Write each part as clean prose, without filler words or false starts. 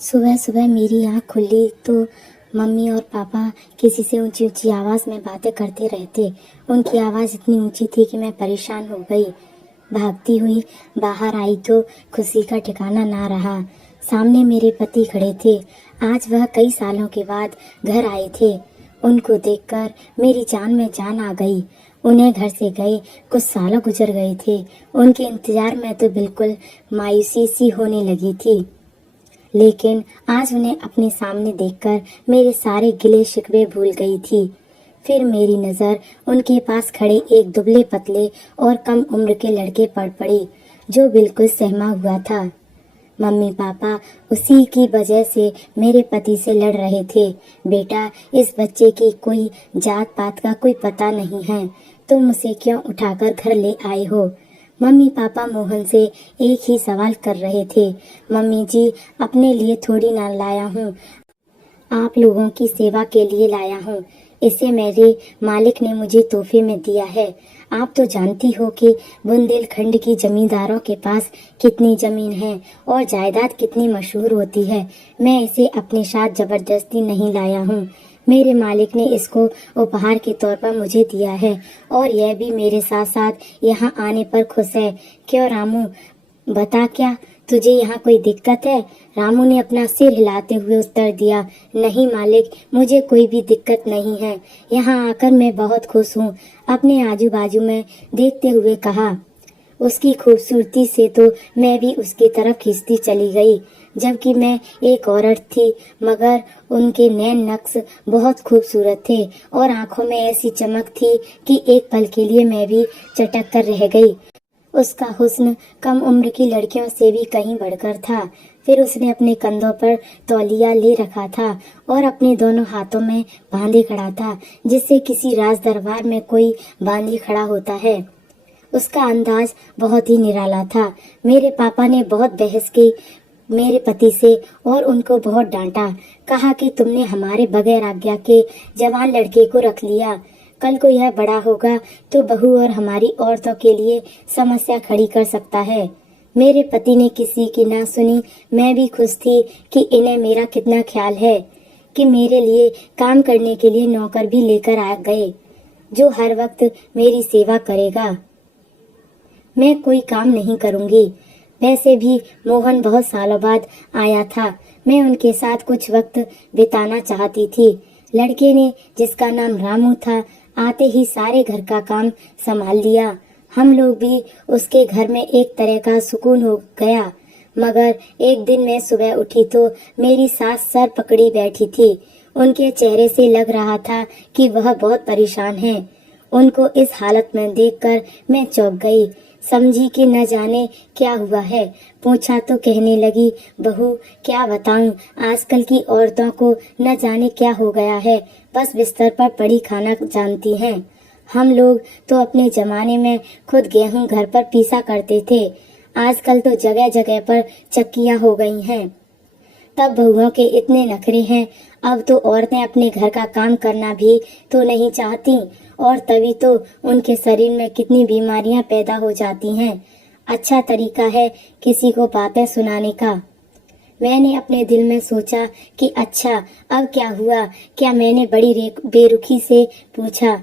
सुबह सुबह मेरी आँख खुली तो मम्मी और पापा किसी से ऊंची ऊंची आवाज़ में बातें करते रहते। उनकी आवाज़ इतनी ऊंची थी कि मैं परेशान हो गई। भागती हुई बाहर आई तो खुशी का ठिकाना ना रहा। सामने मेरे पति खड़े थे। आज वह कई सालों के बाद घर आए थे। उनको देखकर मेरी जान में जान आ गई। उन्हें घर से गए कुछ सालों गुजर गए थे। उनके इंतजार में तो बिल्कुल मायूसी सी होने लगी थी, लेकिन आज उन्हें अपने सामने देखकर मेरे सारे गिले शिकवे भूल गई थी। फिर मेरी नज़र उनके पास खड़े एक दुबले पतले और कम उम्र के लड़के पर पड़ी, जो बिल्कुल सहमा हुआ था। मम्मी पापा उसी की वजह से मेरे पति से लड़ रहे थे। बेटा, इस बच्चे की कोई जात पात का कोई पता नहीं है, तुम उसे क्यों उठाकर घर ले आए हो? मम्मी पापा मोहन से एक ही सवाल कर रहे थे। मम्मी जी, अपने लिए थोड़ी ना लाया हूँ, आप लोगों की सेवा के लिए लाया हूँ। इसे मेरे मालिक ने मुझे तोहफे में दिया है। आप तो जानती हो कि बुंदेलखंड की जमींदारों के पास कितनी जमीन है और जायदाद कितनी मशहूर होती है। मैं इसे अपने साथ जबरदस्ती नहीं लाया हूँ। मेरे मालिक ने इसको उपहार के तौर पर मुझे दिया है और यह भी मेरे साथ साथ यहाँ आने पर खुश है। क्यों रामू, बता, क्या तुझे यहाँ कोई दिक्कत है? रामू ने अपना सिर हिलाते हुए उत्तर दिया, नहीं मालिक, मुझे कोई भी दिक्कत नहीं है। यहाँ आकर मैं बहुत खुश हूँ। अपने आजू बाजू में देखते हुए कहा। उसकी खूबसूरती से तो मैं भी उसकी तरफ खींचती चली गई, जबकि मैं एक औरत थी, मगर उनके नैन नक्श बहुत खूबसूरत थे और आंखों में ऐसी चमक थी कि एक पल के लिए मैं भी चटक कर रह गई। उसका हुस्न कम उम्र की लड़कियों से भी कहीं बढ़कर था। फिर उसने अपने कंधों पर तौलिया ले रखा था और अपने दोनों हाथों में बांधे खड़ा था, जिससे किसी राज दरबार में कोई बांधे खड़ा होता है। उसका अंदाज बहुत ही निराला था। मेरे पापा ने बहुत बहस की मेरे पति से और उनको बहुत डांटा। कहा कि तुमने हमारे बगैर आज्ञा के जवान लड़के को रख लिया। कल को यह बड़ा होगा तो बहू और हमारी औरतों के लिए समस्या खड़ी कर सकता है। मेरे पति ने किसी की ना सुनी। मैं भी खुश थी कि इन्हें मेरा कितना ख्याल है, कि मेरे लिए काम करने के लिए नौकर भी लेकर आ गए, जो हर वक्त मेरी सेवा करेगा। मैं कोई काम नहीं करूंगी। वैसे भी मोहन बहुत सालों बाद आया था। मैं उनके साथ कुछ वक्त बिताना चाहती थी। लड़के ने, जिसका नाम रामू था, आते ही सारे घर का काम संभाल लिया। हम लोग भी उसके घर में एक तरह का सुकून हो गया। मगर एक दिन मैं सुबह उठी तो मेरी सास सर पकड़ी बैठी थी। उनके चेहरे से लग रहा था कि वह बहुत परेशान हैं। उनको इस हालत में देखकर मैं चौंक गई। समझी कि न जाने क्या हुआ है। पूछा तो कहने लगी, बहू क्या बताऊं, आजकल की औरतों को न जाने क्या हो गया है, बस बिस्तर पर पड़ी खाना जानती हैं। हम लोग तो अपने जमाने में खुद गेहूं घर पर पीसा करते थे। आजकल तो जगह जगह पर चक्कियां हो गई हैं। तब बहुओं के इतने नखरे हैं। अब तो औरतें अपने घर का काम करना भी तो नहीं चाहती और तभी तो उनके शरीर में कितनी बीमारियां पैदा हो जाती हैं। अच्छा तरीका है किसी को बातें सुनाने का। मैंने अपने दिल में सोचा कि अच्छा, अब क्या हुआ? क्या मैंने बड़ी बेरुखी से पूछा,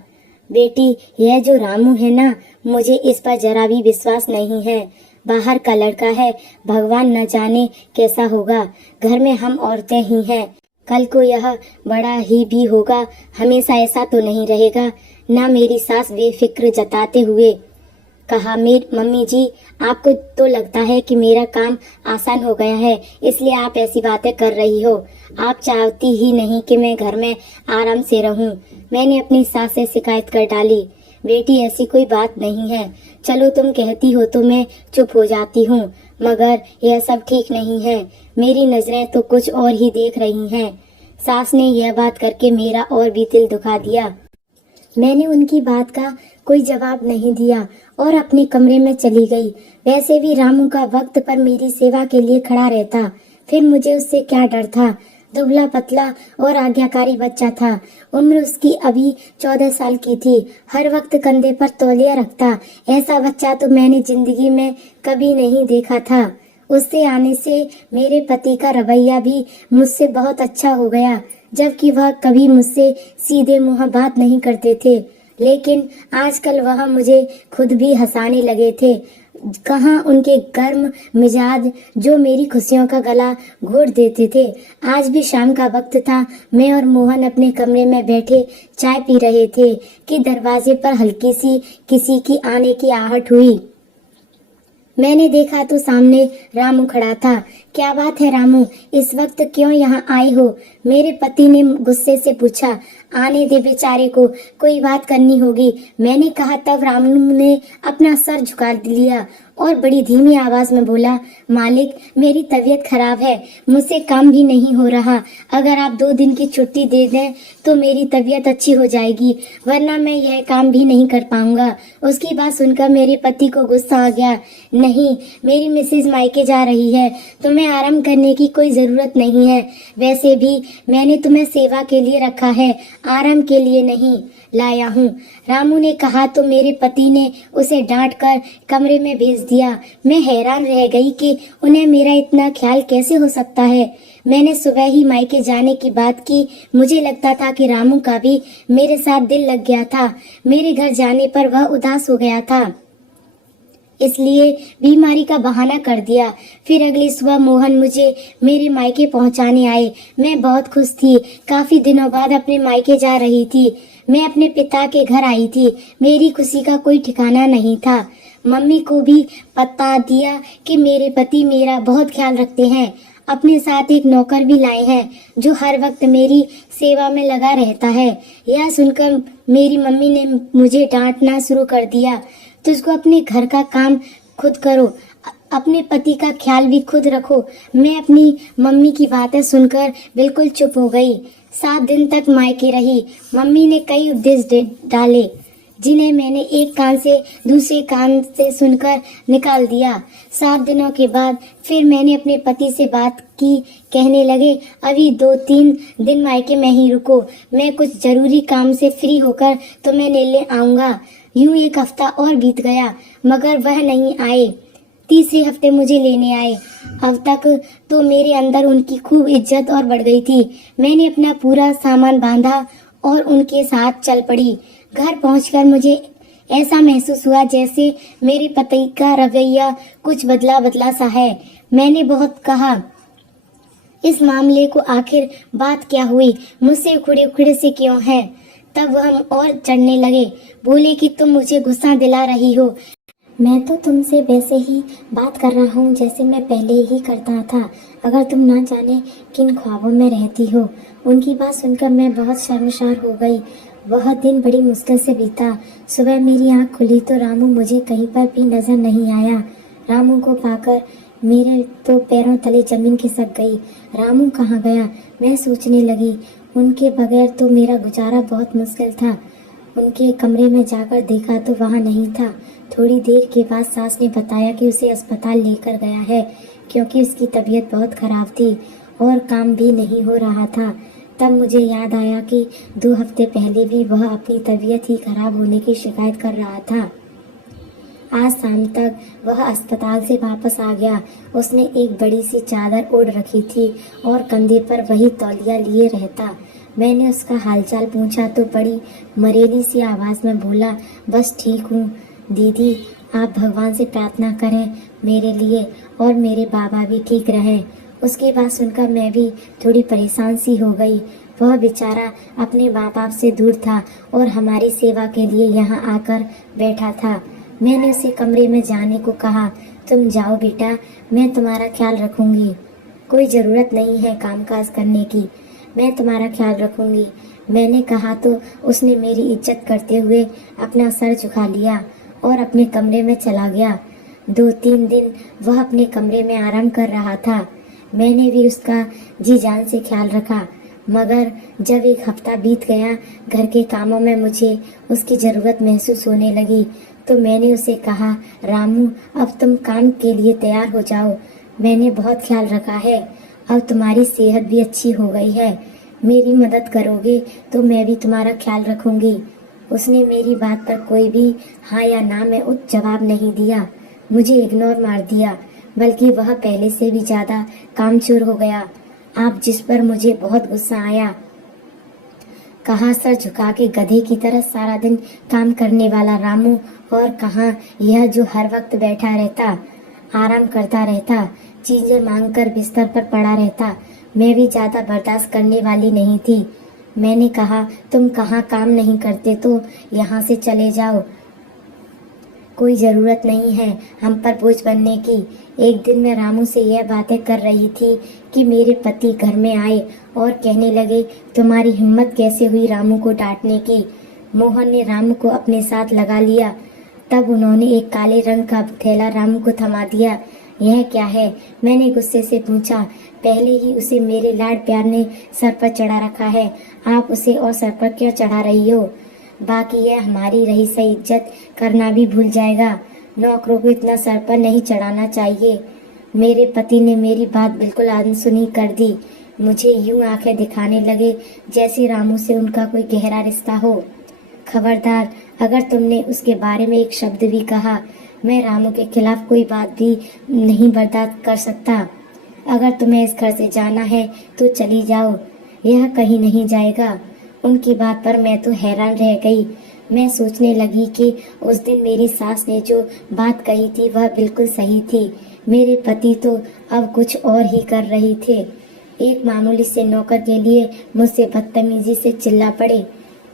बेटी, यह जो रामू है ना, मुझे इस पर जरा भी विश्वास नहीं है। बाहर का लड़का है, भगवान न जाने कैसा होगा। घर में हम औरतें ही हैं, कल को यह बड़ा ही भी होगा, हमेशा ऐसा तो नहीं रहेगा ना। मेरी सास बेफिक्र जताते हुए कहा, मम्मी जी, आपको तो लगता है कि मेरा काम आसान हो गया है, इसलिए आप ऐसी बातें कर रही हो। आप चाहती ही नहीं कि मैं घर में आराम से रहूं। मैंने अपनी सास से शिकायत कर डाली। बेटी, ऐसी कोई बात नहीं है। चलो, तुम कहती हो तो मैं चुप हो जाती हूँ, मगर यह सब ठीक नहीं है। मेरी नजरें तो कुछ और ही देख रही हैं। सास ने यह बात करके मेरा और भी दिल दुखा दिया। मैंने उनकी बात का कोई जवाब नहीं दिया और अपने कमरे में चली गई। वैसे भी रामू का वक्त पर मेरी सेवा के लिए खड़ा रहता, फिर मुझे उससे क्या डर था। दुबला पतला और आज्ञाकारी बच्चा था। उम्र उसकी अभी 14 साल की थी। हर वक्त कंधे पर तौलिया रखता। ऐसा बच्चा तो मैंने जिंदगी में कभी नहीं देखा था। उससे आने से मेरे पति का रवैया भी मुझसे बहुत अच्छा हो गया, जबकि वह कभी मुझसे सीधे मुंह बात नहीं करते थे। लेकिन आजकल वह मुझे खुद भी हंसाने लगे थे। कहाँ उनके गर्म मिजाज जो मेरी खुशियों का गला घोट देते थे। आज भी शाम का वक्त था। मैं और मोहन अपने कमरे में बैठे चाय पी रहे थे कि दरवाजे पर हल्की सी किसी की आने की आहट हुई। मैंने देखा तो सामने रामू खड़ा था। क्या बात है रामू, इस वक्त क्यों यहाँ आए हो? मेरे पति ने गुस्से से पूछा। आने दे बेचारे को, कोई बात करनी होगी, मैंने कहा। तब रामू ने अपना सर झुका लिया और बड़ी धीमी आवाज में बोला, मालिक मेरी तबीयत खराब है, मुझसे काम भी नहीं हो रहा। अगर आप 2 दिन की छुट्टी दे दें तो मेरी तबीयत अच्छी हो जाएगी, वरना मैं यह काम भी नहीं कर पाऊंगा। उसकी बात सुनकर मेरे पति को गुस्सा आ गया। नहीं, मेरी मिसेज मायके जा रही है, तुम्हें आराम करने की कोई जरूरत नहीं है। वैसे भी मैंने तुम्हें सेवा के लिए रखा है, आराम के लिए नहीं लाया हूँ। रामू ने कहा तो मेरे पति ने उसे डांट कर कमरे में भेज दिया। मैं हैरान रह गई कि उन्हें मेरा इतना ख्याल कैसे हो सकता है। मैंने सुबह ही मायके जाने की बात की। मुझे लगता था कि रामू का भी मेरे साथ दिल लग गया था। मेरे घर जाने पर वह उदास हो गया था, इसलिए बीमारी का बहाना कर दिया। फिर अगली सुबह मोहन मुझे मेरे मायके पहुंचाने आए। मैं बहुत खुश थी, काफी दिनों बाद अपने मायके जा रही थी। मैं अपने पिता के घर आई थी। मेरी खुशी का कोई ठिकाना नहीं था। मम्मी को भी बता दिया कि मेरे पति मेरा बहुत ख्याल रखते हैं। अपने साथ एक नौकर भी लाए हैं जो हर वक्त मेरी सेवा में लगा रहता है। यह सुनकर मेरी मम्मी ने मुझे डांटना शुरू कर दिया। तुझको अपने घर का काम खुद करो, अपने पति का ख्याल भी खुद रखो। मैं अपनी मम्मी की बातें सुनकर बिल्कुल चुप हो गई। 7 दिन तक मायके रही। मम्मी ने कई उपदेश डाले जिन्हें मैंने एक कान से दूसरे कान से सुनकर निकाल दिया। 7 दिनों के बाद फिर मैंने अपने पति से बात की। कहने लगे, अभी 2-3 दिन मायके में ही रुको, मैं कुछ जरूरी काम से फ्री होकर तुम्हें ले आऊंगा। यूं 1 हफ्ता और बीत गया, मगर वह नहीं आए। तीसरे हफ्ते मुझे लेने आए। अब तक तो मेरे अंदर उनकी खूब इज्जत और बढ़ गई थी। मैंने अपना पूरा सामान बांधा और उनके साथ चल पड़ी। घर पहुंचकर मुझे ऐसा महसूस हुआ जैसे मेरे पति का रवैया कुछ बदला बदला सा है। मैंने बहुत कहा, इस मामले को आखिर बात क्या हुई, मुझसे उखड़े उखड़े से क्यों है? तब वह और चढ़ने लगे। बोले कि तुम मुझे गुस्सा दिला रही हो। मैं तो तुमसे वैसे ही बात कर रहा हूँ जैसे मैं पहले ही करता था। अगर तुम ना जाने किन ख्वाबों में रहती हो। उनकी बात सुनकर मैं बहुत शर्मसार हो गई। वह दिन बड़ी मुश्किल से बीता। सुबह मेरी आंख खुली तो रामू मुझे कहीं पर भी नजर नहीं आया। रामू को पाकर मेरे तो पैरों तले जमीन खिसक गई। रामू कहाँ गया, मैं सोचने लगी। उनके बगैर तो मेरा गुजारा बहुत मुश्किल था। उनके कमरे में जाकर देखा तो वहाँ नहीं था। थोड़ी देर के बाद सास ने बताया कि उसे अस्पताल लेकर गया है, क्योंकि उसकी तबीयत बहुत खराब थी और काम भी नहीं हो रहा था। तब मुझे याद आया कि 2 हफ्ते पहले भी वह अपनी तबीयत ही खराब होने की शिकायत कर रहा था। आज शाम तक वह अस्पताल से वापस आ गया। उसने एक बड़ी सी चादर ओढ़ रखी थी और कंधे पर वही तौलिया लिए रहता। मैंने उसका हालचाल पूछा तो बड़ी मरेली सी आवाज में बोला, बस ठीक हूँ दीदी, आप भगवान से प्रार्थना करें मेरे लिए और मेरे बाबा भी ठीक रहें। उसकी बात सुनकर मैं भी थोड़ी परेशान सी हो गई। वह बेचारा अपने माँ बाप से दूर था और हमारी सेवा के लिए यहाँ आकर बैठा था। मैंने उसे कमरे में जाने को कहा, तुम जाओ बेटा, मैं तुम्हारा ख्याल रखूंगी। कोई ज़रूरत नहीं है कामकाज करने की, मैं तुम्हारा ख्याल रखूंगी। मैंने कहा तो उसने मेरी इज्जत करते हुए अपना सर झुका लिया और अपने कमरे में चला गया। 2-3 दिन वह अपने कमरे में आराम कर रहा था। मैंने भी उसका जी जान से ख्याल रखा, मगर जब 1 हफ्ता बीत गया, घर के कामों में मुझे उसकी ज़रूरत महसूस होने लगी तो मैंने उसे कहा, रामू अब तुम काम के लिए तैयार हो जाओ। मैंने बहुत ख्याल रखा है, अब तुम्हारी सेहत भी अच्छी हो गई है। मेरी मदद करोगे तो मैं भी तुम्हारा ख्याल रखूंगी। उसने मेरी बात पर कोई भी हाँ या ना में जवाब नहीं दिया, मुझे इग्नोर मार दिया। बल्कि वह पहले से भी ज्यादा कामचोर हो गया। आप जिस पर मुझे बहुत गुस्सा आया। कहाँ सर झुका के गधे की तरह सारा दिन काम करने वाला रामू, और कहाँ यह जो हर वक्त बैठा रहता, आराम करता रहता, चीजें मांगकर बिस्तर पर पड़ा रहता। मैं भी ज्यादा बर्दाश्त करने वाली नहीं थी। मैंने कहा, तुम कहाँ काम नहीं करते तो यहाँ से चले जाओ, कोई जरूरत नहीं है हम पर बोझ बनने की। एक दिन मैं रामू से यह बातें कर रही थी कि मेरे पति घर में आए और कहने लगे, तुम्हारी हिम्मत कैसे हुई रामू को डांटने की। मोहन ने रामू को अपने साथ लगा लिया। तब उन्होंने एक काले रंग का थैला रामू को थमा दिया। यह क्या है? मैंने गुस्से से पूछा। पहले ही उसे मेरे लाड प्यार ने सर पर चढ़ा रखा है, आप उसे और सर पर क्यों चढ़ा रही हो? बाकी यह हमारी रही सही इज्जत करना भी भूल जाएगा। नौकरों को इतना सर पर नहीं चढ़ाना चाहिए। मेरे पति ने मेरी बात बिल्कुल अनसुनी कर दी। मुझे यूं आंखें दिखाने लगे जैसे रामू से उनका कोई गहरा रिश्ता हो। खबरदार, अगर तुमने उसके बारे में एक शब्द भी कहा, मैं रामू के खिलाफ कोई बात भी नहीं बर्दाश्त कर सकता। अगर तुम्हें इस घर से जाना है तो चली जाओ, यह कहीं नहीं जाएगा। उनकी बात पर मैं तो हैरान रह गई। मैं सोचने लगी कि उस दिन मेरी सास ने जो बात कही थी वह बिल्कुल सही थी। मेरे पति तो अब कुछ और ही कर रहे थे। एक मामूली से नौकर के लिए मुझसे बदतमीजी से चिल्ला पड़े।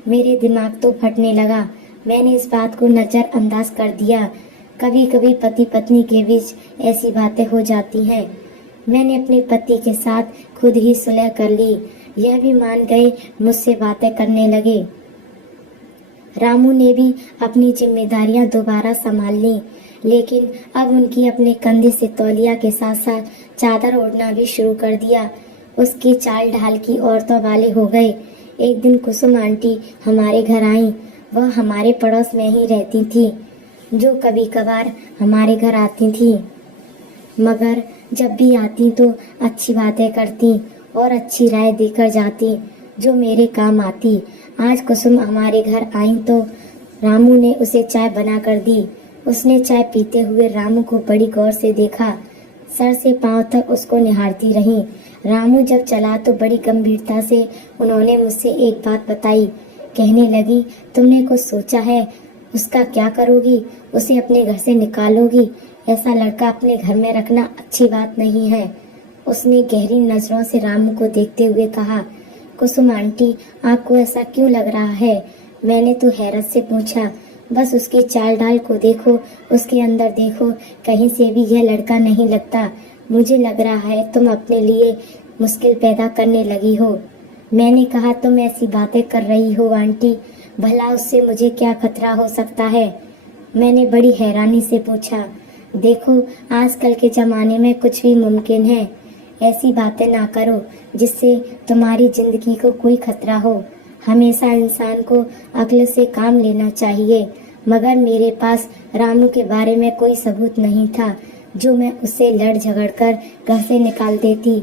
मेरे दिमाग तो फटने लगा। मैंने इस बात को नजरअंदाज कर दिया। कभी कभी पति पत्नी के बीच ऐसी बातें हो जाती हैं। मैंने अपने पति के साथ खुद ही सुलह कर ली। यह भी मान गए, मुझसे बातें करने लगे। रामू ने भी अपनी जिम्मेदारियां दोबारा संभाल ली, लेकिन अब उनकी अपने कंधे से तौलिया के साथ साथ चादर ओढ़ना भी शुरू कर दिया। उसकी चाल ढाल की औरतों वाले हो गए। एक दिन कुसुम आंटी हमारे घर आई। वह हमारे पड़ोस में ही रहती थी, जो कभी कभार हमारे घर आती थी, मगर जब भी आती तो अच्छी बातें करती और अच्छी राय देकर जाती, जो मेरे काम आती। आज कुसुम हमारे घर आई तो रामू ने उसे चाय बना कर दी। उसने चाय पीते हुए रामू को बड़ी गौर से देखा। सर से पांव तक उसको निहारती रही। रामू जब चला तो बड़ी गंभीरता से उन्होंने मुझसे एक बात बताई। कहने लगी, तुमने कुछ सोचा है? उसका क्या करोगी? उसे अपने घर से निकालोगी? ऐसा लड़का अपने घर में रखना अच्छी बात नहीं है। उसने गहरी नजरों से रामू को देखते हुए कहा। कुसुम आंटी, आपको ऐसा क्यों लग रहा है? मैंने तो हैरत से पूछा। बस उसकी चाल ढाल को देखो, उसके अंदर देखो, कहीं से भी यह लड़का नहीं लगता। मुझे लग रहा है तुम अपने लिए मुश्किल पैदा करने लगी हो। मैंने कहा, तुम ऐसी बातें कर रही हो आंटी, भला उससे मुझे क्या खतरा हो सकता है? मैंने बड़ी हैरानी से पूछा। देखो, आजकल के जमाने में कुछ भी मुमकिन है। ऐसी बातें ना करो जिससे तुम्हारी जिंदगी को कोई खतरा हो। हमेशा इंसान को अक्ल से काम लेना चाहिए। मगर मेरे पास रामू के बारे में कोई सबूत नहीं था जो मैं उससे लड़ झगड़ कर घर से निकाल देती।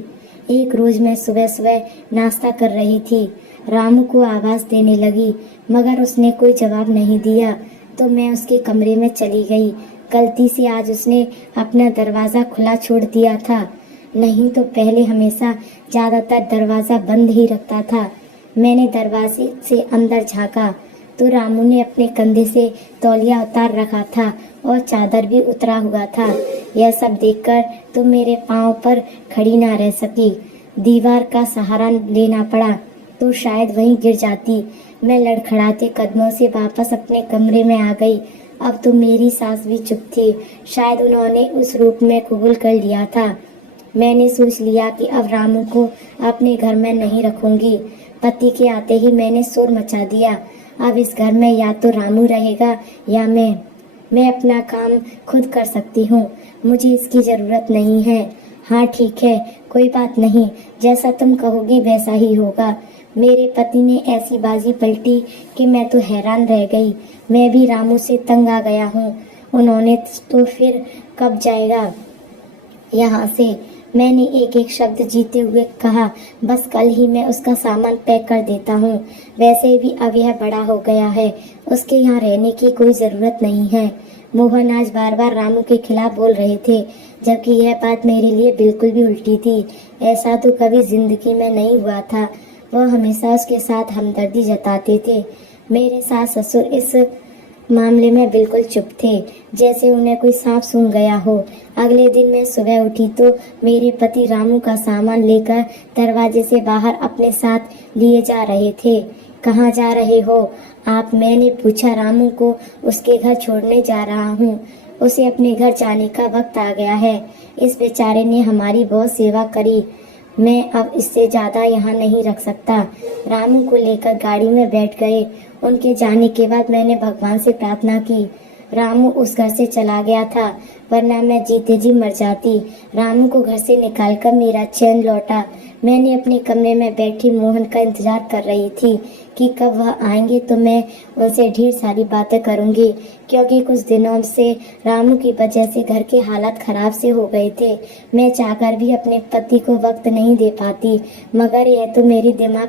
एक रोज मैं सुबह सुबह नाश्ता कर रही थी। रामू को आवाज देने लगी, मगर उसने कोई जवाब नहीं दिया, तो मैं उसके कमरे में चली गई। गलती से आज उसने अपना दरवाजा खुला छोड़ दिया था, नहीं तो पहले हमेशा ज्यादातर दरवाजा बंद ही रखता था। मैंने दरवाजे से अंदर झांका तो रामू ने अपने कंधे से तौलिया उतार रखा था और चादर भी उतरा हुआ था। यह सब देखकर तो मेरे पांव पर खड़ी ना रह सकी। दीवार का सहारा लेना पड़ा तो शायद वहीं गिर जाती। मैं लड़खड़ाते कदमों से वापस अपने कमरे में आ गई। अब तो मेरी सास भी चुप थी। शायद उन्होंने उस रूप में कबूल कर लिया था। मैंने सोच लिया कि अब रामू को अपने घर में नहीं रखूंगी। पति के आते ही मैंने शोर मचा दिया। अब इस घर में या तो रामू रहेगा या मैं अपना काम खुद कर सकती हूँ। मुझे इसकी जरूरत नहीं है। हाँ ठीक है, कोई बात नहीं, जैसा तुम कहोगी वैसा ही होगा। मेरे पति ने ऐसी बाजी पलटी कि मैं तो हैरान रह गई। मैं भी रामू से तंग आ गया हूँ। उन्होंने तो फिर कब जाएगा यहाँ से? मैंने एक एक शब्द जीते हुए कहा, बस कल ही मैं उसका सामान पैक कर देता हूँ। वैसे भी अब यह बड़ा हो गया है, उसके यहाँ रहने की कोई जरूरत नहीं है। मोहन आज बार बार रामू के खिलाफ बोल रहे थे। जबकि यह बात मेरे लिए बिल्कुल भी उल्टी थी। ऐसा तो कभी जिंदगी में नहीं हुआ था। वह हमेशा उसके साथ हमदर्दी जताते थे। मेरे सास ससुर इस मामले में बिल्कुल चुप थे, जैसे उन्हें कोई सांप सूंघ गया हो। अगले दिन मैं सुबह उठी तो मेरे पति रामू का सामान लेकर दरवाजे से बाहर अपने साथ लिए जा रहे थे। कहाँ जा रहे हो आप? मैंने पूछा। रामू को उसके घर छोड़ने जा रहा हूँ। उसे अपने घर जाने का वक्त आ गया है। इस बेचारे ने हमारी बहुत सेवा करी। मैं अब इससे ज्यादा यहाँ नहीं रख सकता। रामू को लेकर गाड़ी में बैठ गए। उनके जाने के बाद मैंने भगवान से प्रार्थना की। रामू उस घर से चला गया था, वरना मैं जीते जी मर जाती। रामू को घर से निकालकर मेरा चैन लौटा। मैंने अपने कमरे में बैठी मोहन का इंतजार कर रही थी कि कब वह आएंगे तो मैं उनसे ढेर सारी बातें करूंगी, क्योंकि कुछ दिनों से रामू की वजह से घर के हालात खराब से हो गए थे। मैं चाहकर भी अपने पति को वक्त नहीं दे पाती, मगर यह तो मेरे दिमाग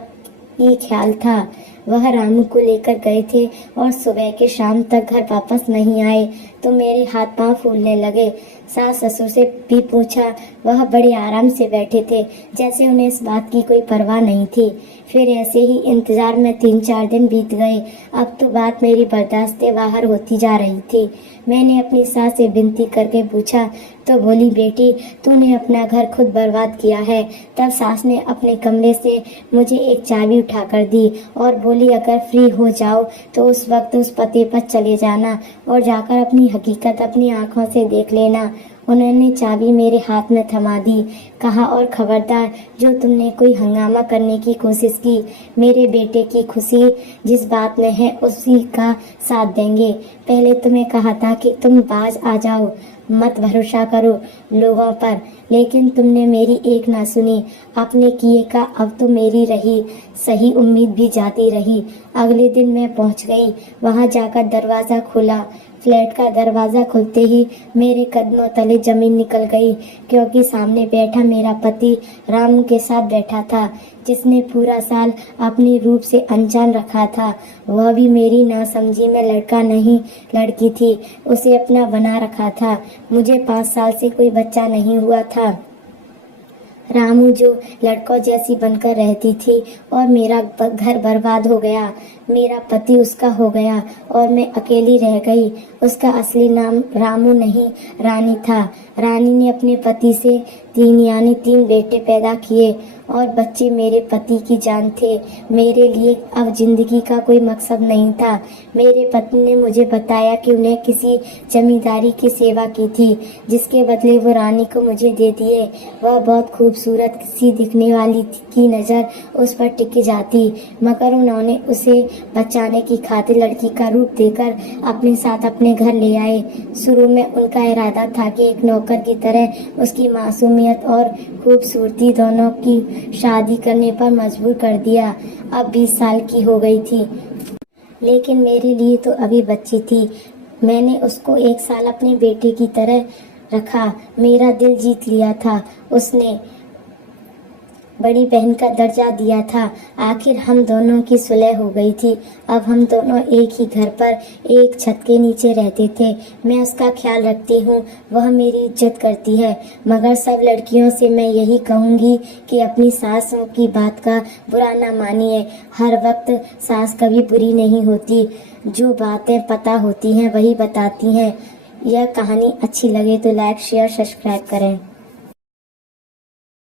की ख्याल था। वह रामू को लेकर गए थे और सुबह के शाम तक घर वापस नहीं आए तो मेरे हाथ पांव फूलने लगे। सास ससुर से भी पूछा, वह बड़े आराम से बैठे थे, जैसे उन्हें इस बात की कोई परवाह नहीं थी। फिर ऐसे ही इंतजार में 3-4 दिन बीत गए। अब तो बात मेरी बर्दाश्त से बाहर होती जा रही थी। मैंने अपनी सास से विनती करके पूछा तो बोली, बेटी तूने अपना घर खुद बर्बाद किया है। तब सास ने अपने कमरे से मुझे एक चाबी उठाकर दी और बोली, अगर फ्री हो जाओ तो उस वक्त उस पते पर चले जाना और जाकर अपनी हकीकत अपनी आंखों से देख लेना। उन्होंने चाबी मेरे हाथ में थमा दी। कहा, और खबरदार जो तुमने कोई हंगामा करने की कोशिश की, मेरे बेटे की खुशी जिस बात में है उसी का साथ देंगे। पहले तुम्हें कहा था कि तुम बाज आ जाओ, मत भरोसा करो लोगों पर, लेकिन तुमने मेरी एक ना सुनी। अपने किए का अब तो मेरी रही सही उम्मीद भी जाती रही। अगले दिन मैं पहुंच गई। वहां जाकर दरवाजा खोला। फ्लैट का दरवाजा खुलते ही मेरे कदमों तले जमीन निकल गई, क्योंकि सामने बैठा मेरा पति रामू के साथ बैठा था, जिसने पूरा साल अपने रूप से अनजान रखा था। वह भी मेरी नासमझी में लड़का नहीं लड़की थी, उसे अपना बना रखा था। मुझे 5 साल से कोई बच्चा नहीं हुआ था। रामू जो लड़कों जैसी बनकर रहती थी और मेरा घर बर्बाद हो गया। मेरा पति उसका हो गया और मैं अकेली रह गई। उसका असली नाम रामू नहीं रानी था। रानी ने अपने पति से 3 बेटे पैदा किए और बच्चे मेरे पति की जान थे। मेरे लिए अब जिंदगी का कोई मकसद नहीं था। मेरे पति ने मुझे बताया कि उन्हें किसी जमींदारी की सेवा की थी, जिसके बदले वो रानी को मुझे दे दिए। वह बहुत खूबसूरत सी दिखने वाली की नज़र उस पर टिक जाती, मगर उन्होंने उसे बचाने की खातिर लड़की का रूप देकर अपने साथ अपने घर ले आए। शुरू में उनका इरादा था कि एक नौकर की तरह उसकी मासूमियत और खूबसूरती दोनों की शादी करने पर मजबूर कर दिया। अब 20 साल की हो गई थी, लेकिन मेरे लिए तो अभी बच्ची थी। मैंने उसको 1 साल अपने बेटे की तरह रखा। मेरा दिल जीत लिया था। उसने बड़ी बहन का दर्जा दिया था। आखिर हम दोनों की सुलह हो गई थी। अब हम दोनों एक ही घर पर एक छत के नीचे रहते थे। मैं उसका ख्याल रखती हूँ, वह मेरी इज्जत करती है। मगर सब लड़कियों से मैं यही कहूँगी कि अपनी सासों की बात का बुरा ना मानिए। हर वक्त सास कभी बुरी नहीं होती। जो बातें पता होती हैं वही बताती हैं। यह कहानी अच्छी लगे तो लाइक, शेयर, सब्सक्राइब करें।